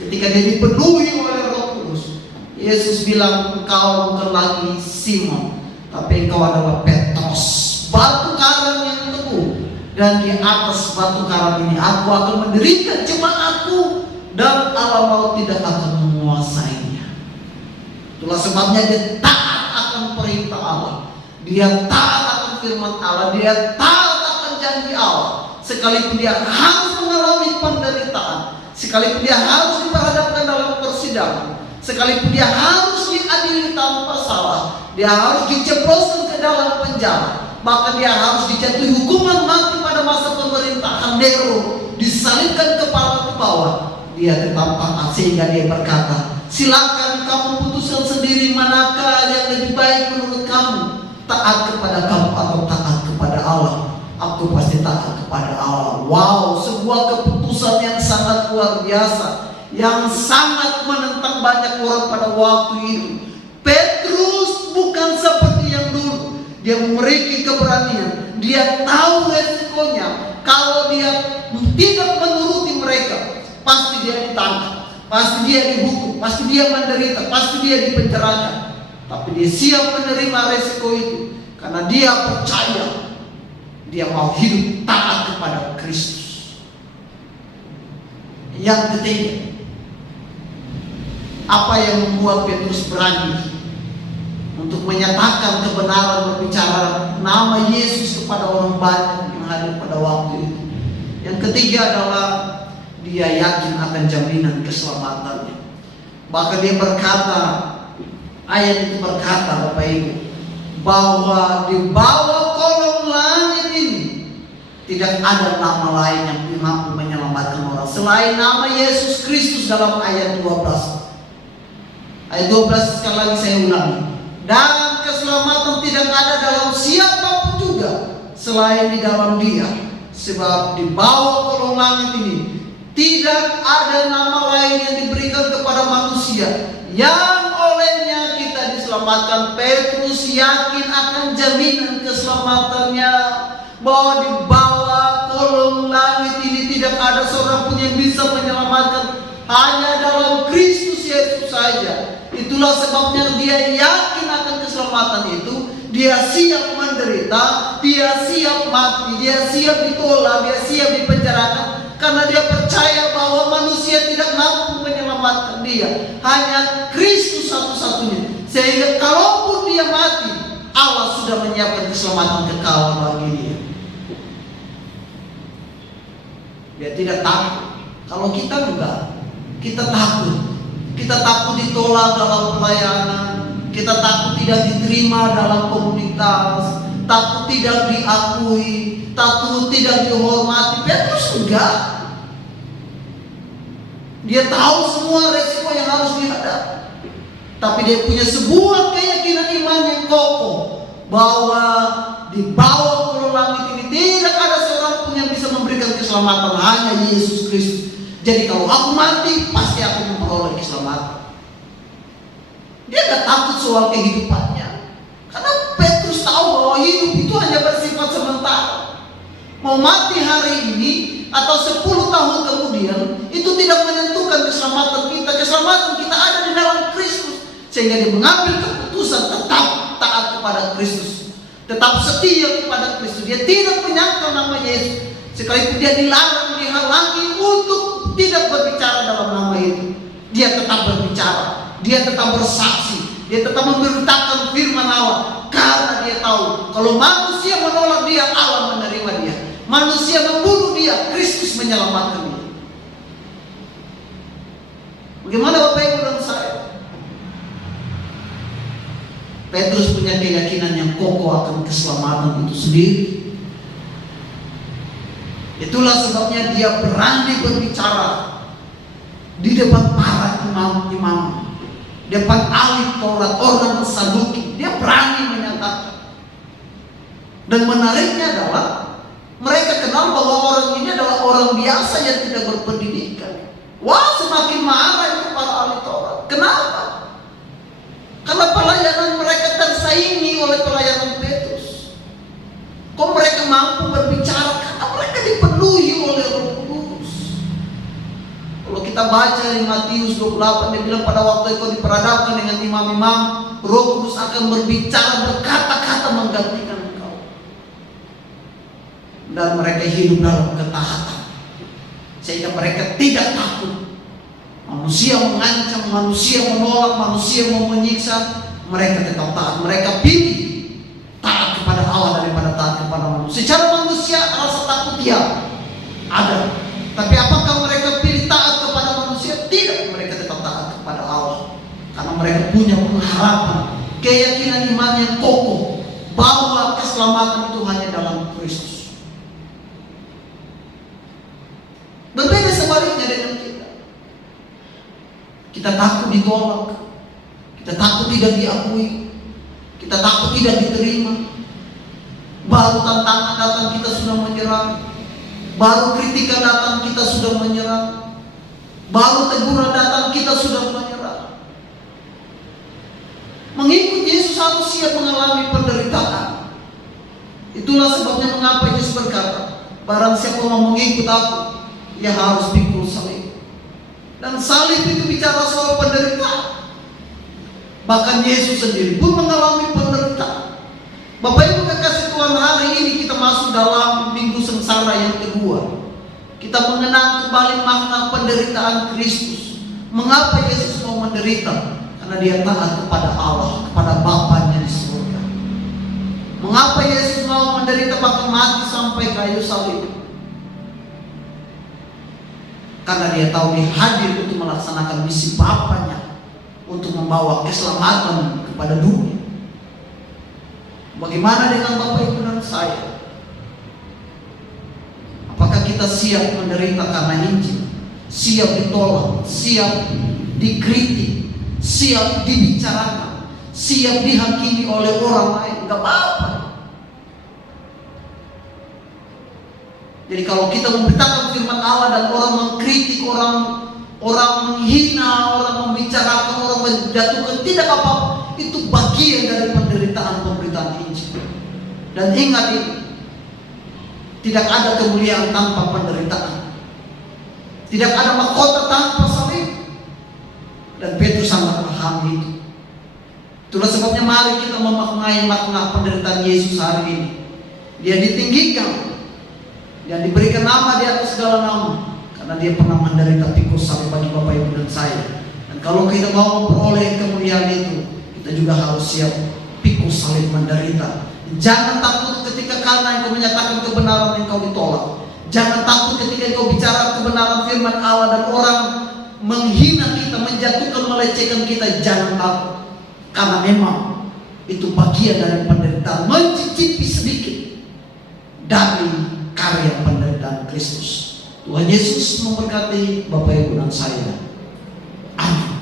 Ketika dia dipenuhi oleh Roh Kudus, Yesus bilang, engkau bukan lagi Simon, tapi engkau adalah Petrus, batu karang yang teguh. Dan di atas batu karang ini aku akan mendirikan jemaatku, dan alam maut tidak akan menguasainya. Itulah sebabnya dia taat akan perintah Allah, dia taat akan firman Allah, dia taat akan janji Allah. Sekalipun dia harus mengalami penderitaan, sekalipun dia harus diperhadapkan dalam persidangan, sekalipun dia harus diadili tanpa salah, dia harus diceploskan ke dalam penjara, bahkan dia harus dijatuhi hukuman mati pada masa pemerintahan Nero, disalibkan kepala ke bawah, dia tetap taat sehingga dia berkata, silakan kamu putuskan sendiri manakah yang lebih baik menurut kamu, taat kepada kamu atau taat kepada Allah. Aku pasti taat kepada Allah. Wow, sebuah keputusan yang sangat luar biasa, yang sangat menentang banyak orang pada waktu itu. Petrus bukan seperti yang dulu. Dia memiliki keberanian. Dia tahu resikonya. Kalau dia tidak menuruti mereka, pasti dia ditangkap, pasti dia dihukum, pasti dia menderita, pasti dia dipenjarakan. Tapi dia siap menerima resiko itu karena dia percaya. Dia mau hidup taat kepada Kristus. Yang ketiga, apa yang membuat Petrus berani untuk menyatakan kebenaran berbicara nama Yesus kepada orang banyak yang hadir pada waktu itu? Yang ketiga adalah dia yakin akan jaminan keselamatannya. Bahkan dia berkata, ayat itu berkata, Bapak Ibu, bahwa di bawah kolong langit ini tidak ada nama lain yang mampu menyelamatkan orang selain nama Yesus Kristus. Dalam ayat 12, ayat 12 sekali lagi saya ulangi, dan keselamatan tidak ada dalam siapapun juga selain di dalam Dia, sebab di bawah kolong langit ini tidak ada nama lain yang diberikan kepada manusia yang olehnya kita diselamatkan. Petrus yakin akan jaminan keselamatannya, bahwa di bawah kolong langit ini tidak ada seorang pun yang bisa menyelamatkan, hanya dalam Kristus Yesus saja. Itulah sebabnya dia yakin akan keselamatan itu. Dia siap menderita, dia siap mati, dia siap ditolak, dia siap dipenjarakan, karena dia percaya bahwa manusia tidak mampu menyelamatkan dia, hanya Kristus satu-satunya. Sehingga kalaupun dia mati, Allah sudah menyiapkan keselamatan kekal bagi dia. Dia tidak takut. Kalau kita enggak, kita takut. Kita takut ditolak dalam pelayanan, kita takut tidak diterima dalam komunitas, takut tidak diakui, takut tidak dihormati. Petrus enggak. Dia tahu semua resiko yang harus dihadapi, tapi dia punya sebuah keyakinan iman yang kokoh, bahwa di bawah kolong langit ini tidak ada seorang pun yang bisa memberikan keselamatan, hanya Yesus Kristus. Jadi kalau aku mati, pasti aku memperoleh keselamatan. Dia gak takut soal kehidupannya, karena Petrus tahu bahwa hidup itu hanya bersifat sementara. Mau mati hari ini atau 10 tahun kemudian, itu tidak menentukan keselamatan kita. Keselamatan kita ada di dalam Kristus. Sehingga dia mengambil keputusan tetap taat kepada Kristus, tetap setia kepada Kristus. Dia tidak menyangkal nama Yesus, sekalipun dia dilarang, dihalangi untuk tidak berbicara dalam nama itu. Dia tetap berbicara, dia tetap bersaksi, dia tetap memberitakan firman Allah. Karena dia tahu kalau manusia menolak dia, Allah menerima dia. Manusia membunuh dia, Kristus menyelamatkan dia. Bagaimana Bapak Ibu dan saya? Petrus punya keyakinan yang kokoh akan keselamatan itu sendiri. Itulah sebabnya dia berani berbicara di depan para imam-imam, di depan ahli Taurat, orang Saduki. Dia berani menyatakan. Dan menariknya adalah mereka kenal bahwa orang ini adalah orang biasa yang tidak berpendidikan. Wah, semakin marah itu para ahli Taurat. Kenapa? Karena pelayanan mereka tersaingi oleh pelayanan Petrus. Kok mereka mampu berbicara? Karena mereka dipenuhi oleh Roh Kudus. Kalau kita baca di Matius 28, dia bilang pada waktu itu diperhadapkan dengan imam-imam, Roh Kudus akan berbicara, berkata-kata menggantikan engkau. Dan mereka hidup dalam ketaatan, sehingga mereka tidak takut. Manusia mengancam, manusia menolak, manusia mau menyiksa, mereka tetap taat. Mereka pilih taat kepada Allah daripada taat kepada manusia. Secara manusia rasa takut ya ada, tapi apakah mereka pilih taat kepada manusia? Tidak, mereka tetap taat kepada Allah. Karena mereka punya pengharapan, keyakinan iman yang kokoh bahwa keselamatan itu hanya dalam Kristus. Berbeda sebaliknya dengan kita. Kita takut ditolak, kita takut tidak diakui, kita takut tidak diterima. Baru tantangan datang kita sudah menyerah, baru kritikan datang kita sudah menyerah, baru teguran datang kita sudah menyerah. Mengikut Yesus harus siap mengalami penderitaan. Itulah sebabnya mengapa Yesus berkata, barang siapa mau mengikut aku, ia harus pikul salib. Dan salib itu bicara soal penderitaan. Bahkan Yesus sendiri pun mengalami penderitaan. Bapak Ibu kekasih Tuhan, hari ini kita masuk dalam minggu sengsara yang kedua. Kita mengenang kembali makna penderitaan Kristus. Mengapa Yesus mau menderita? Karena dia taat kepada Allah, kepada Bapanya di surga. Mengapa Yesus mau menderita bahkan mati sampai kayu salib? Karena dia tahu dia hadir untuk melaksanakan misi Bapanya, untuk membawa keselamatan kepada dunia. Bagaimana dengan Bapak Ibu dan saya? Apakah kita siap menderita karena Injil? Siap ditolak, siap dikritik, siap dibicarakan, siap dihakimi oleh orang lain? Gak apa-apa. Jadi kalau kita memberitakan firman Allah dan orang mengkritik, orang menghina, orang membicarakan, orang menjatuhkan, tidak apa-apa. Itu bagian dari penderitaan pemberitaan Injil. Dan ingat ini, tidak ada kemuliaan tanpa penderitaan. Tidak ada mahkota tanpa salib. Dan Petrus sangat paham itu. Itulah sebabnya mari kita memaknai makna penderitaan Yesus hari ini. Dia ditinggikan dan diberikan nama di atas segala nama, karena dia pernah menderita pikul salib bagi Bapak Ibu dan saya. Dan kalau kita mau memperoleh kemuliaan itu, kita juga harus siap pikul salib menderita. Jangan takut ketika karena engkau menyatakan kebenaran engkau ditolak. Jangan takut ketika engkau bicara kebenaran firman Allah dan orang menghina kita, menjatuhkan, melecehkan kita. Jangan takut, karena memang itu bagian dari penderitaan, mencicipi sedikit dari karya penderitaan Kristus. Tuhan Yesus memberkati Bapak Ibu dan saya. Amin.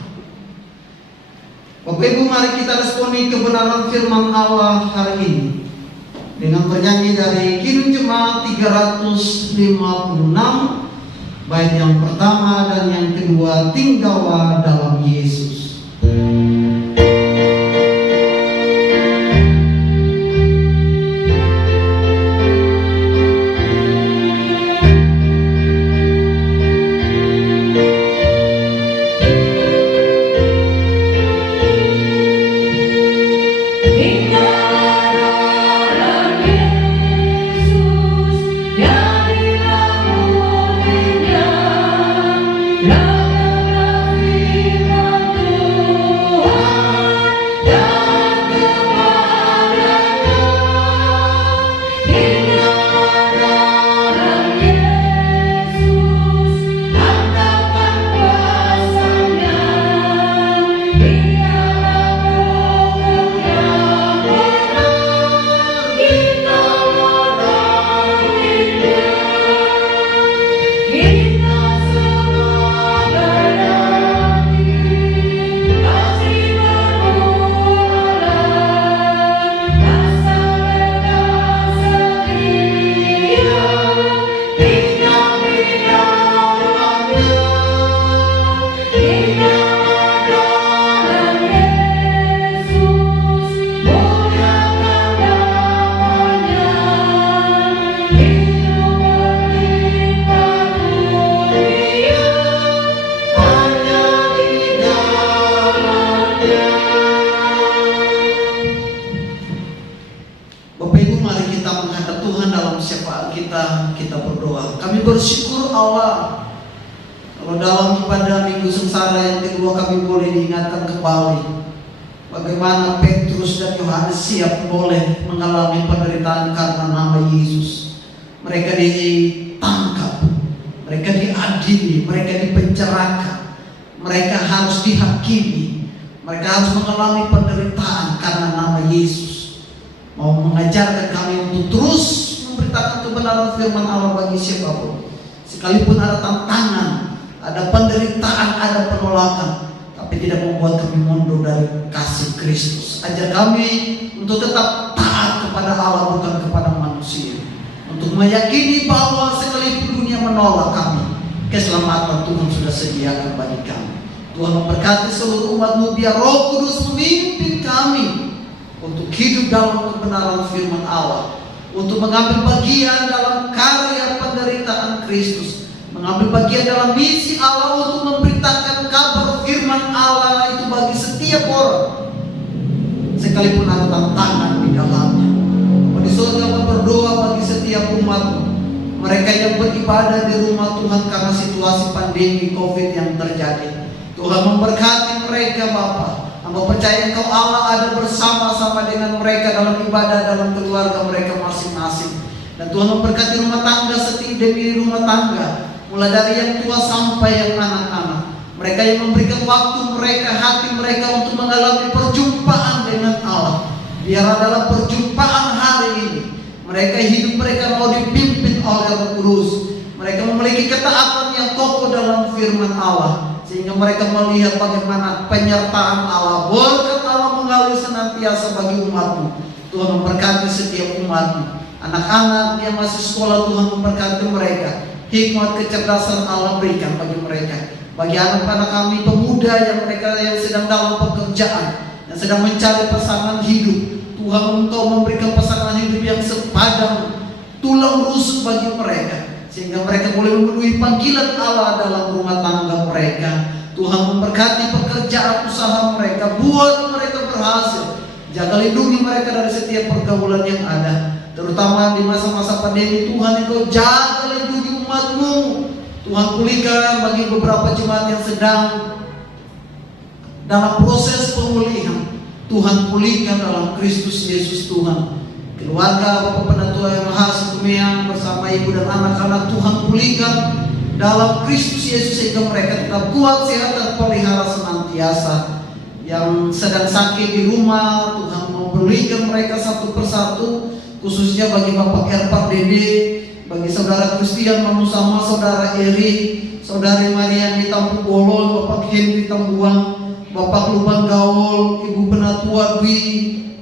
Bapak Ibu, mari kita responi kebenaran firman Allah hari ini dengan bernyanyi dari Kirim Jemaat 356, bait yang pertama dan yang kedua, tinggallah dalam Yesus. Jadilah muridnya, Bapak Ibu, mari kita menghadap Tuhan dalam syafaat kita. Kita berdoa. Kami bersyukur Allah, kalau dalam ibadah Minggu Sengsara yang kedua kami boleh diingatkan kembali bagaimana Petrus dan Yohanes siap boleh mengalami penderitaan karena nama Yesus. Mereka ditangkap, mereka diadili, mereka dipenjarakan, mereka harus dihakimi, mereka harus mengalami penderitaan karena nama Yesus. Mau mengajarkan kami untuk terus memberitakan kebenaran firman Allah bagi siapapun, sekalipun ada tantangan, ada penderitaan, ada penolakan, tapi tidak membuat kami mundur dari kasih Kristus. Ajar kami untuk tetap taat kepada Allah, bukan kepada manusia, untuk meyakini bahwa sekalipun dunia menolak kami, keselamatan Tuhan sudah sediakan bagi kami. Tuhan memberkati seluruh umat-Mu, biar Roh Kudus memimpin kami untuk hidup dalam kebenaran firman Allah, untuk mengambil bagian dalam karya penderitaan Kristus, mengambil bagian dalam misi Allah untuk memberitakan kabar firman Allah itu bagi setiap orang, sekalipun ada tantangan di dalamnya. Di surga kami berdoa bagi setiap umat, mereka yang beribadah di rumah Tuhan karena situasi pandemi COVID yang terjadi. Tuhan memberkati mereka Bapa. Hamba percaya Engkau Allah ada bersama-sama dengan mereka dalam ibadah, dalam keluarga mereka masing-masing. Dan Tuhan memberkati rumah tangga setiap demi rumah tangga, mulai dari yang tua sampai yang anak-anak. Mereka yang memberikan waktu mereka, hati mereka untuk mengalami perjumpaan dengan Allah. Biar adalah perjumpaan hari ini, mereka hidup mereka mau dipimpin oleh Roh Kudus. Mereka memiliki ketaatan yang kokoh dalam firman Allah, sehingga mereka melihat bagaimana penyertaan Allah, berkat Allah mengalir senantiasa bagi umat-Mu. Tuhan memberkati setiap umat-Mu. Anak-anak yang masih sekolah, Tuhan memberkati mereka. Hikmat kecerdasan Allah berikan bagi mereka. Bagi anak-anak kami pemuda yang mereka yang sedang dalam pekerjaan, yang sedang mencari pasangan hidup, Tuhan Engkau memberikan pasangan hidup yang sepadan, tulang rusuk bagi mereka, sehingga mereka boleh memenuhi panggilan Allah dalam rumah tangga mereka. Tuhan memberkati pekerjaan usaha mereka, buat mereka berhasil. Jaga lindungi mereka dari setiap pergaulan yang ada, terutama di masa-masa pandemi. Tuhan Engkau jaga lindungi umat-Mu. Tuhan pulihkan bagi beberapa jemaat yang sedang dalam proses pemulihan. Tuhan pulihkan dalam Kristus Yesus Tuhan. Keluarga Bapak Penatua yang Maha Setumiang bersama ibu dan anak-anak, Tuhan pulihkan dalam Kristus Yesus sehingga mereka tetap kuat, sehat, dan pelihara senantiasa. Yang sedang sakit di rumah, Tuhan memulihkan mereka satu persatu, khususnya bagi Bapak Erpar Dede, bagi Saudara Kristian Manusama, Saudara Eri, Saudari Maria di Tampu Bolol, Bapak Henry Tambuang, Bapak Lubang Gaul, Ibu Penatua Dwi,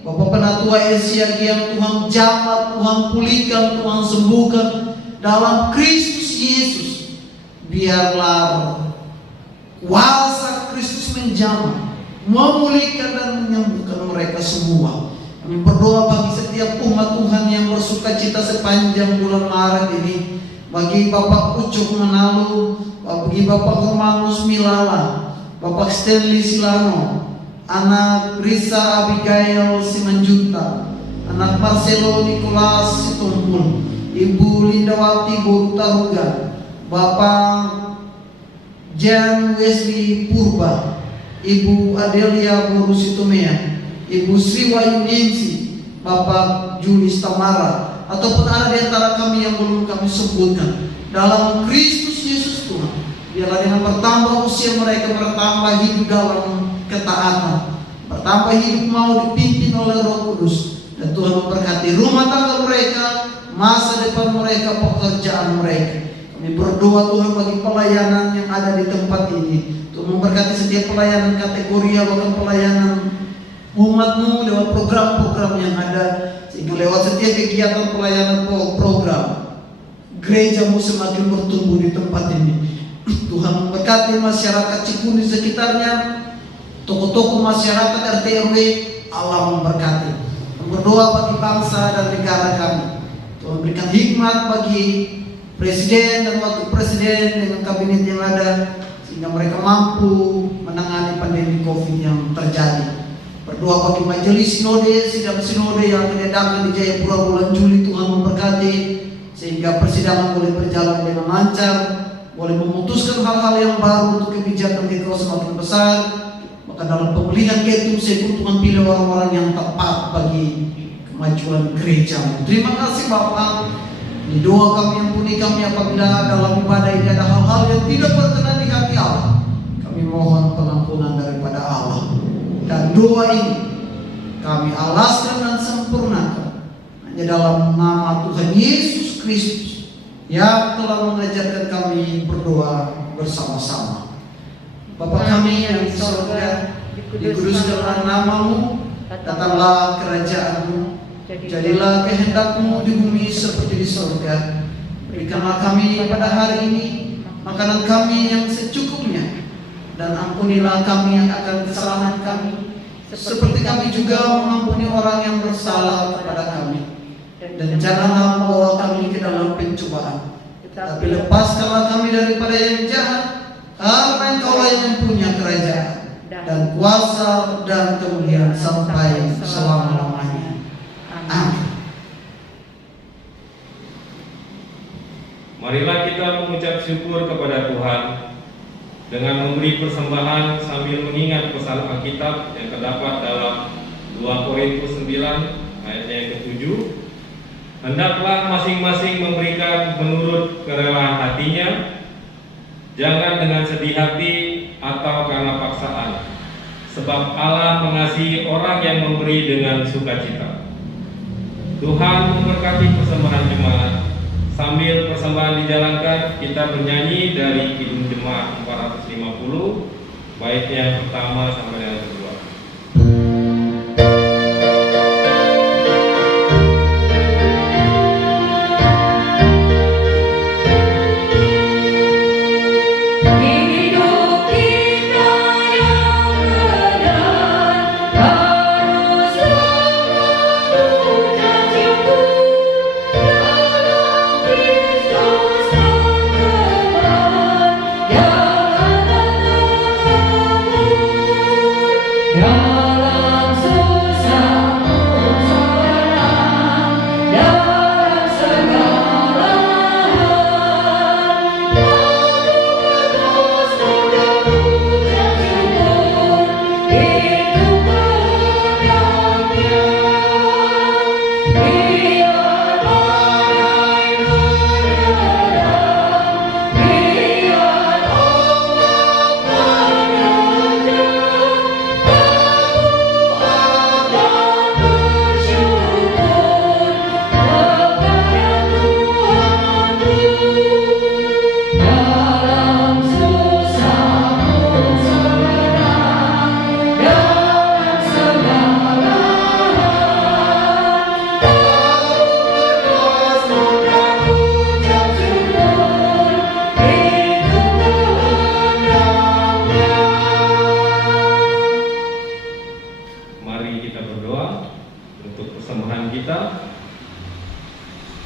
Bapak Penatua Asia yang Tuhan jamah, Tuhan pulihkan, Tuhan sembuhkan dalam Kristus Yesus. Biarlah kuasa Kristus menjamah, memulihkan dan menyembuhkan mereka semua. Kami berdoa bagi setiap umat Tuhan yang bersuka cita sepanjang bulan Maret ini, bagi Bapak Ucuk Menalu, bagi Bapak Romanus Milala, Bapak Stanley Silano, anak Risa Abigail Simanjunta, anak Marcelo Nicolas Situmpul, Ibu Lindawati Borutaruga, Bapak Jan Wesley Purba, Ibu Adelia Borusitumea, Ibu Sri Wayuningsi, Bapak Julis Tamara, ataupun ada di antara kami yang belum kami sebutkan, dalam Kristus Yesus Tuhan, biarlah dengan bertambah usia mereka, bertambah hidup dalam ketaatan, bertambah hidup mau dipimpin oleh Roh Kudus, dan Tuhan memberkati rumah tangga mereka, masa depan mereka, pekerjaan mereka. Kami berdoa Tuhan bagi pelayanan yang ada di tempat ini, Tuhan memberkati setiap pelayanan kategori, bahkan pelayanan umat-Mu lewat program-program yang ada, sehingga lewat setiap kegiatan pelayanan program gereja-Mu semakin bertumbuh di tempat ini. Tuhan memberkati masyarakat Cikuni sekitarnya, tokoh-tokoh masyarakat RT RW, Allah memberkati. Berdoa bagi bangsa dan negara kami, Tuhan berikan hikmat bagi presiden dan wakil presiden dengan kabinet yang ada, sehingga mereka mampu menangani pandemi pandemi COVID yang terjadi. Berdoa bagi majelis sinode, sidang sinode yang akan diadakan di Jayapura bulan Juli. Tuhan memberkati sehingga persidangan boleh berjalan dengan lancar, boleh memutuskan hal-hal yang baru untuk kebijakan GKO semakin besar. Maka dalam pemilihan ketum Tuhan pilih orang-orang yang tepat bagi kemajuan gereja. Terima kasih Bapak. Di doa kami ampuni kami apabila dalam ibadah ini ada hal-hal yang tidak berkenan di hati Allah. Kami mohon pengampunan daripada Allah. Dan doa ini kami alaskan dan sempurnakan hanya dalam nama Tuhan Yesus Kristus yang telah mengajarkan kami berdoa bersama-sama. Bapa kami yang di surga, dikuduskanlah nama-Mu, datanglah kerajaan-Mu, jadilah kehendak-Mu di bumi seperti di surga. Berikanlah kami pada hari ini makanan kami yang secukupnya, dan ampunilah kami yang akan kesalahan kami, seperti kami juga mengampuni orang yang bersalah kepada kami. Dan janganlah membawa kami ke dalam pencobaan, tetapi lepaskanlah kami daripada yang jahat, karena Engkaulah yang punya kerajaan dan kuasa dan kemuliaan sampai selama-lamanya. Amin. Marilah kita mengucap syukur kepada Tuhan dengan memberi persembahan sambil mengingat pesan Alkitab yang terdapat dalam 2 Korintus 9 ayatnya yang ke-7. Hendaklah masing-masing memberikan menurut kerelaan hatinya, jangan dengan sedih hati atau karena paksaan, sebab Allah mengasihi orang yang memberi dengan sukacita. Tuhan memberkati persembahan jemaat. Sambil persembahan dijalankan, kita bernyanyi dari Kidung Jemaat 450, baitnya yang pertama sampai yang kedua.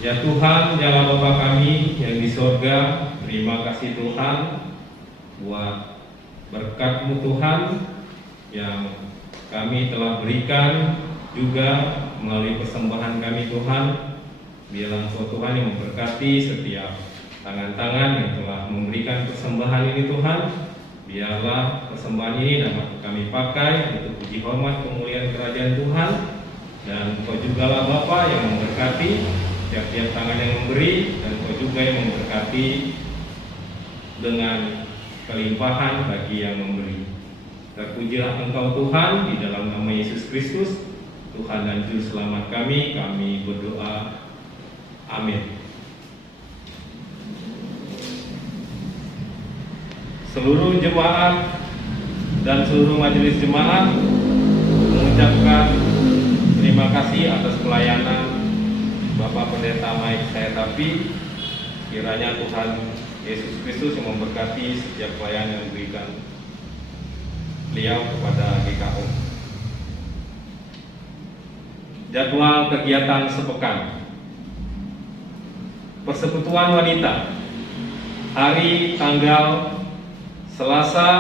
Ya Tuhan, ya Allah Bapa kami yang di sorga, terima kasih Tuhan buat berkat-Mu Tuhan yang kami telah berikan juga melalui persembahan kami Tuhan. Biarlah Engkau Tuhan yang memberkati setiap tangan-tangan yang telah memberikan persembahan ini Tuhan. Biarlah persembahan ini dapat kami pakai untuk puji hormat kemuliaan kerajaan Tuhan. Dan Engkau juga lah Bapa yang memberkati tiap-tiap tangan yang memberi, dan Engkau juga yang memberkati dengan kelimpahan bagi yang memberi. Terpujilah Engkau Tuhan, di dalam nama Yesus Kristus, Tuhan dan Juru Selamat kami berdoa. Amin. Seluruh jemaat dan seluruh majelis jemaat mengucapkan terima kasih atas pelayanan Bapak Pendeta Mike Sayatapi. Kiranya Tuhan Yesus Kristus yang memberkati setiap pelayan yang diberikan beliau kepada GKO. Jadwal kegiatan sepekan. Persekutuan Wanita hari tanggal Selasa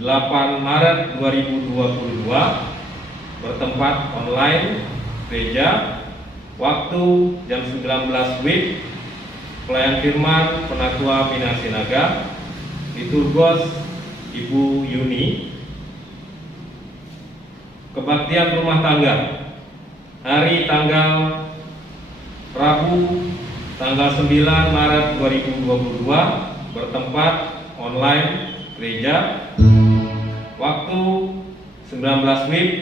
8 Maret 2022 bertempat online gereja, waktu jam 19 WIB, pelayan firman Penatua Bina Sinaga, liturgos Ibu Yuni. Kebaktian rumah tangga hari tanggal Rabu tanggal 9 Maret 2022 bertempat online gereja, waktu 19 WIB,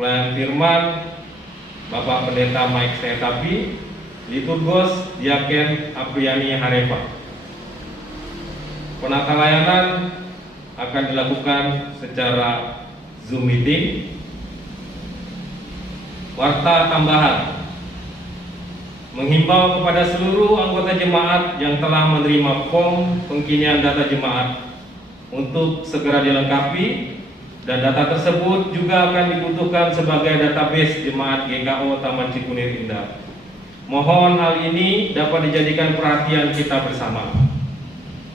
pelayan firman Bapak Pendeta Mike Setapi, liturgos Diaken Apriani Harefa. Penata layanan akan dilakukan secara Zoom meeting. Warta tambahan, menghimbau kepada seluruh anggota jemaat yang telah menerima form pengkinian data jemaat untuk segera dilengkapi, dan data tersebut juga akan dibutuhkan sebagai database jemaat GKO Taman Cikunir Indah. Mohon hal ini dapat dijadikan perhatian kita bersama.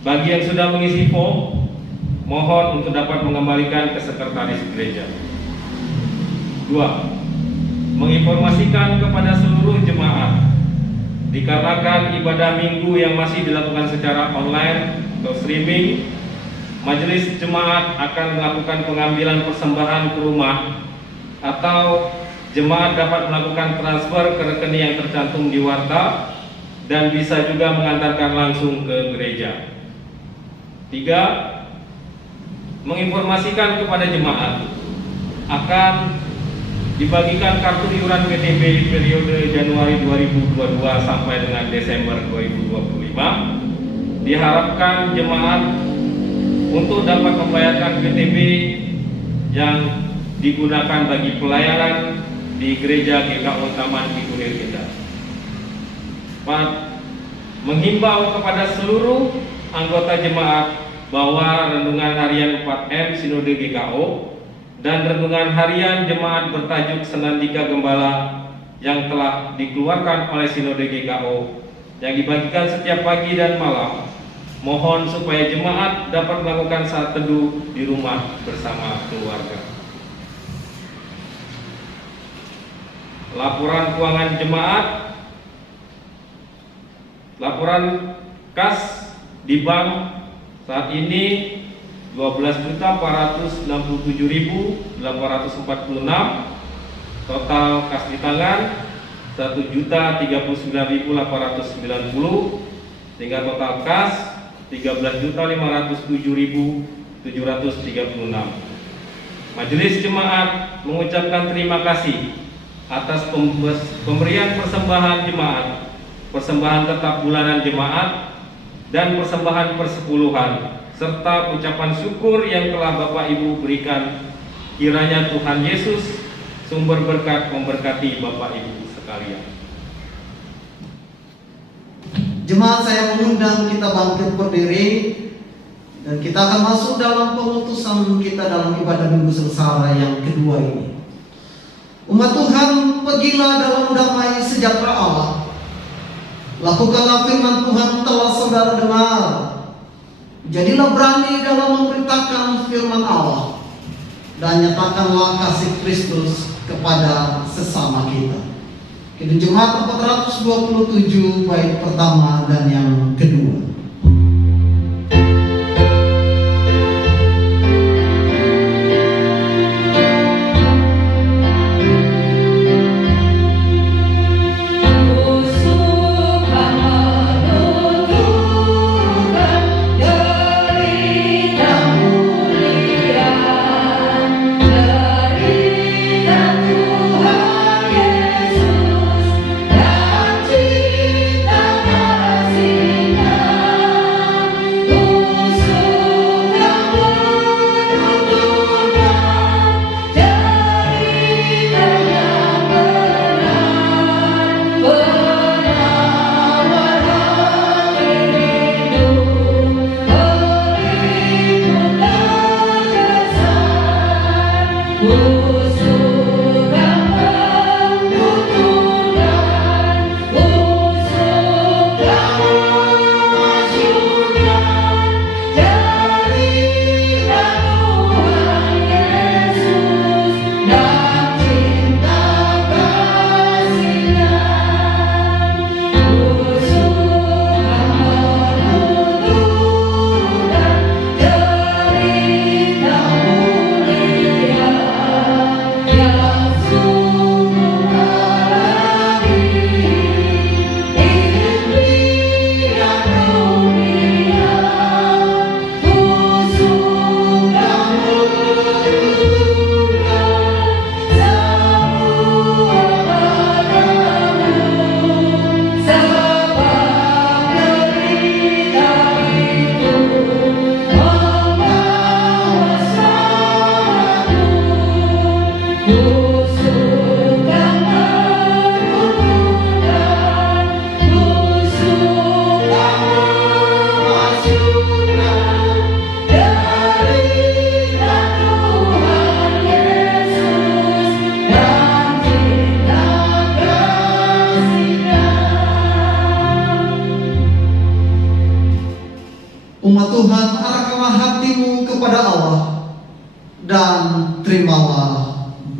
Bagi yang sudah mengisi form, mohon untuk dapat mengembalikan ke sekretaris gereja. 2. Menginformasikan kepada seluruh jemaat, dikarenakan ibadah minggu yang masih dilakukan secara online atau streaming, majelis jemaat akan melakukan pengambilan persembahan ke rumah, atau jemaat dapat melakukan transfer ke rekening yang tercantum di warta dan bisa juga mengantarkan langsung ke gereja. 3. Menginformasikan kepada jemaat akan dibagikan kartu iuran PTB di periode Januari 2022 sampai dengan Desember 2025. Diharapkan jemaat untuk dapat membayarkan PTB yang digunakan bagi pelayanan di gereja GKO Taman Cikunir Indah. 4. Menghimbau kepada seluruh anggota jemaat bahwa renungan harian 4M Sinode GKO dan renungan harian jemaat bertajuk Senandika Gembala yang telah dikeluarkan oleh Sinode GKO yang dibagikan setiap pagi dan malam, mohon supaya jemaat dapat melakukan saat teduh di rumah bersama keluarga. Laporan keuangan jemaat, laporan kas di bank saat ini 12.467.846, total kas di tangan 1.039.890, sehingga total kas 13.507.736. Majelis jemaat mengucapkan terima kasih atas pemberian persembahan jemaat, persembahan tetap bulanan jemaat, dan persembahan persepuluhan, serta ucapan syukur yang telah Bapak Ibu berikan. Kiranya Tuhan Yesus sumber berkat memberkati Bapak Ibu sekalian. Jemaat, saya mengundang kita bangkit berdiri dan kita akan masuk dalam pengutusan kita dalam ibadah Minggu Sengsara yang kedua ini. Umat Tuhan, pergilah dalam damai sejahtera Allah. Lakukanlah firman Tuhan telah saudara dengar. Jadilah berani dalam memberitakan firman Allah, dan nyatakanlah kasih Kristus kepada sesama kita. Kidung Jemaat 427 bait pertama dan yang kedua.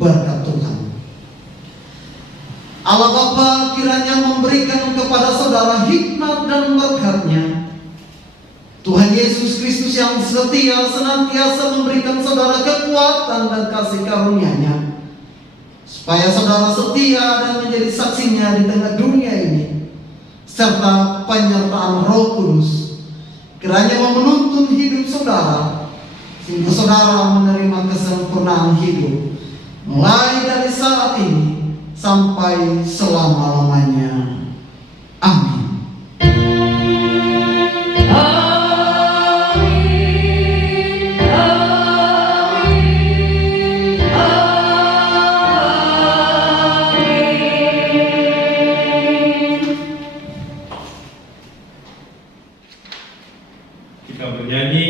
berkat Tuhan. Allah Bapa kiranya memberikan kepada saudara hikmat dan berkat-Nya. Tuhan Yesus Kristus yang setia senantiasa memberikan saudara kekuatan dan kasih karunia-Nya, supaya saudara setia dan menjadi saksinya di tengah dunia ini, serta penyertaan Roh Kudus kiranya menuntun hidup saudara, sehingga saudara menerima kesempurnaan hidup mulai dari saat ini sampai selama-lamanya. Amin. Kita bernyanyi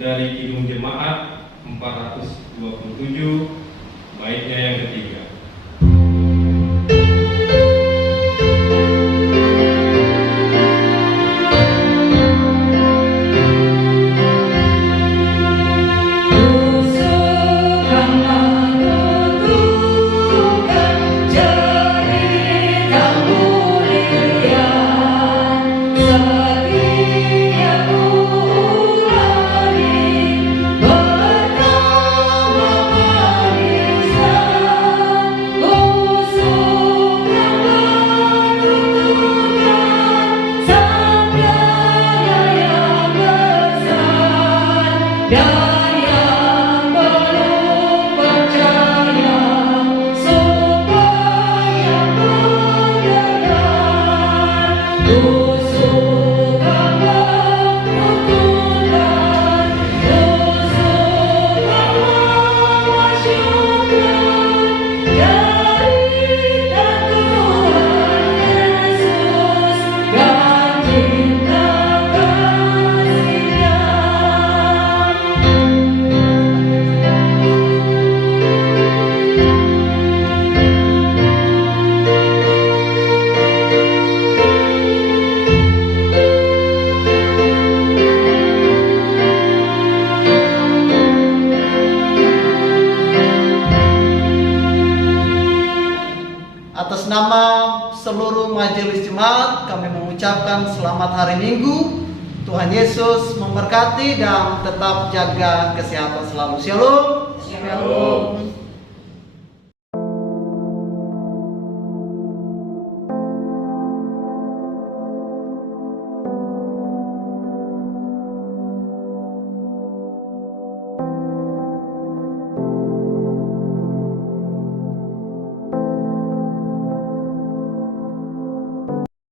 dari Kidung Jemaat 427, baitnya yang ketiga. Atas nama seluruh majelis jemaat, kami mengucapkan selamat hari Minggu. Tuhan Yesus memberkati dan tetap jaga kesehatan selalu. Shalom. Shalom.